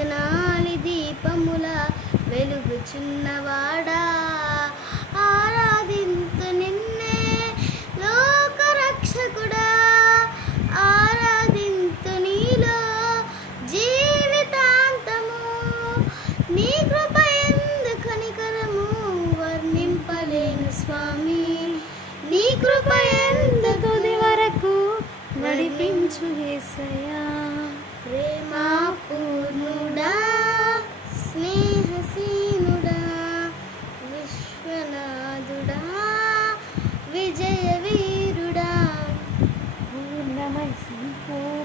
అంజనాలి దీపముల వెలుగుచున్నవాడా, ఆరాధింతు నిన్నే లోకరక్షకుడా, ఆరాధింతు నీలో జీవితాంతము. నీ కృప ఎందు కనికరము వర్ణింపలేను స్వామి, నీ కృప ఎందు తుది వరకు నడిపించు యేసయ్యా. ప్రేమా పూర్ణుడా, స్నేహశీనుడా, విశ్వనాథుడా, విజయ వీరుడా, పూర్ణమై సంపూర్ణ